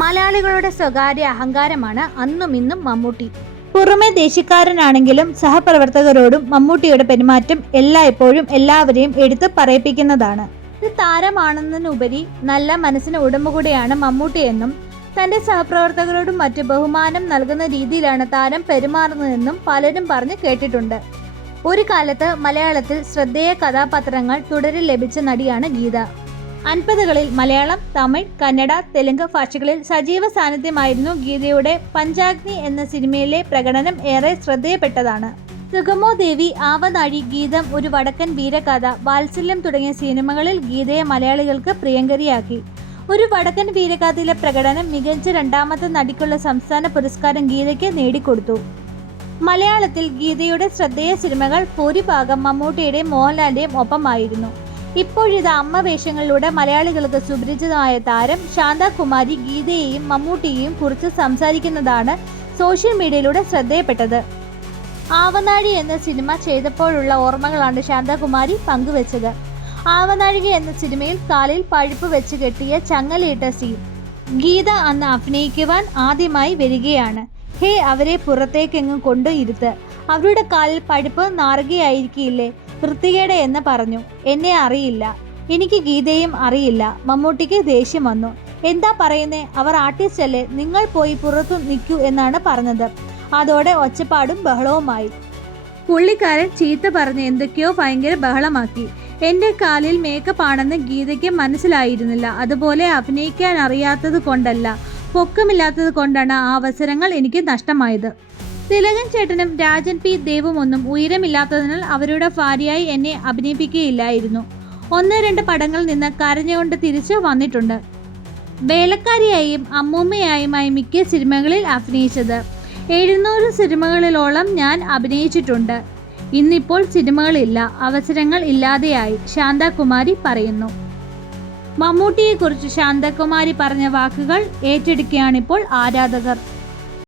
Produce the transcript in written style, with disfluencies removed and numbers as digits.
മലയാളികളുടെ സ്വകാര്യ അഹങ്കാരമാണ് അന്നും ഇന്നും മമ്മൂട്ടി. പുറമെ ദേശീയക്കാരനാണെങ്കിലും സഹപ്രവർത്തകരോടും മമ്മൂട്ടിയുടെ പെരുമാറ്റം എല്ലായ്പ്പോഴും എല്ലാവരെയും എടുത്ത് പറയിപ്പിക്കുന്നതാണ്. ഒരു താരമാണെന്നതിനുപരി നല്ല മനസ്സിന് ഉടമ കൂടിയാണ് മമ്മൂട്ടിയെന്നും തന്റെ സഹപ്രവർത്തകരോടും മറ്റു ബഹുമാനം നൽകുന്ന രീതിയിലാണ് താരം പെരുമാറുന്നതെന്നും പലരും പറഞ്ഞു കേട്ടിട്ടുണ്ട്. ഒരു കാലത്ത് മലയാളത്തിൽ ശ്രദ്ധേയ കഥാപാത്രങ്ങൾ തുടരിൽ ലഭിച്ച നടിയാണ് ഗീത. 50കളിൽ മലയാളം, തമിഴ്, കന്നഡ, തെലുങ്ക് ഭാഷകളിൽ സജീവ സാന്നിധ്യമായിരുന്നു ഗീതയുടെ പഞ്ചാഗ്നി എന്ന സിനിമയിലെ പ്രകടനം ഏറെ ശ്രദ്ധേയപ്പെട്ടതാണ്. സുഗമോ ദേവി, ആവനാഴി, ഗീതം, ഒരു വടക്കൻ വീരകഥ, വാത്സല്യം തുടങ്ങിയ സിനിമകളിൽ ഗീതയെ മലയാളികൾക്ക് പ്രിയങ്കരിയാക്കി. ഒരു വടക്കൻ വീരകഥയിലെ പ്രകടനം മികച്ച രണ്ടാമത്തെ നടിക്കുള്ള സംസ്ഥാന പുരസ്കാരം ഗീതയ്ക്ക് നേടിക്കൊടുത്തു. മലയാളത്തിൽ ഗീതയുടെ ശ്രദ്ധേയ സിനിമകൾ ഭൂരിഭാഗം മമ്മൂട്ടിയുടെയും മോഹൻലാലിന്റെയും ഒപ്പമായിരുന്നു. ഇപ്പോഴിത് അമ്മ വേഷങ്ങളിലൂടെ മലയാളികൾക്ക് സുപരിചിതമായ താരം ശാന്താകുമാരി ഗീതയെയും മമ്മൂട്ടിയെയും കുറിച്ച് സംസാരിക്കുന്നതാണ് സോഷ്യൽ മീഡിയയിലൂടെ ശ്രദ്ധേയപ്പെട്ടത്. ആവനാഴി എന്ന സിനിമ ചെയ്തപ്പോഴുള്ള ഓർമ്മകളാണ് ശാന്താകുമാരി പങ്കുവച്ചത്. ആവനാഴിക എന്ന സിനിമയിൽ കാലിൽ പഴുപ്പ് വെച്ച് കെട്ടിയ ചങ്ങലയിട്ട സീൻ. ഗീത അന്ന് അഭിനയിക്കുവാൻ ആദ്യമായി വരികയാണ്. ഹേ, അവരെ പുറത്തേക്കെങ്ങും കൊണ്ടു ഇരുത്ത്, അവരുടെ കാലിൽ പഴുപ്പ് നാറുകയായിരിക്കില്ലേ, വൃത്തികേട് എന്ന് പറഞ്ഞു. എന്നെ അറിയില്ല, എനിക്ക് ഗീതയും അറിയില്ല. മമ്മൂട്ടിക്ക് ദേഷ്യം വന്നു. എന്താ പറയുന്നേ, അവർ ആർട്ടിസ്റ്റ് അല്ലേ, നിങ്ങൾ പോയി പുറത്തു നിൽക്കൂ എന്നാണ് പറഞ്ഞത്. അതോടെ ഒച്ചപ്പാടും ബഹളവുമായി. പുള്ളിക്കാരൻ ചീത്ത പറഞ്ഞ് എന്തൊക്കെയോ ഭയങ്കര ബഹളമാക്കി. എൻ്റെ കാലിൽ മേക്കപ്പ് ആണെന്ന് ഗീതയ്ക്ക് മനസ്സിലായിരുന്നില്ല. അതുപോലെ അഭിനയിക്കാൻ അറിയാത്തത് കൊണ്ടല്ല, പൊക്കമില്ലാത്തത് കൊണ്ടാണ് ആ അവസരങ്ങൾ എനിക്ക് നഷ്ടമായത്. തിലകൻ ചേട്ടനും രാജൻ പി ദേവുമൊന്നും ഉയരമില്ലാത്തതിനാൽ അവരുടെ ഭാര്യയായി എന്നെ അഭിനയിപ്പിക്കുകയില്ലായിരുന്നു. 1-2 പടങ്ങളിൽ നിന്ന് കരഞ്ഞുകൊണ്ട് തിരിച്ചു വന്നിട്ടുണ്ട്. വേലക്കാരിയായും അമ്മൂമ്മയായുമായി മിക്ക സിനിമകളിൽ അഭിനയിച്ചത്. 700 സിനിമകളിലോളം ഞാൻ അഭിനയിച്ചിട്ടുണ്ട്. ഇന്നിപ്പോൾ സിനിമകളില്ല, അവസരങ്ങൾ ഇല്ലാതെയായി, ശാന്താകുമാരി പറയുന്നു. മമ്മൂട്ടിയെക്കുറിച്ച് ശാന്താകുമാരി പറഞ്ഞ വാക്കുകൾ ഏറ്റെടുക്കുകയാണിപ്പോൾ ആരാധകർ.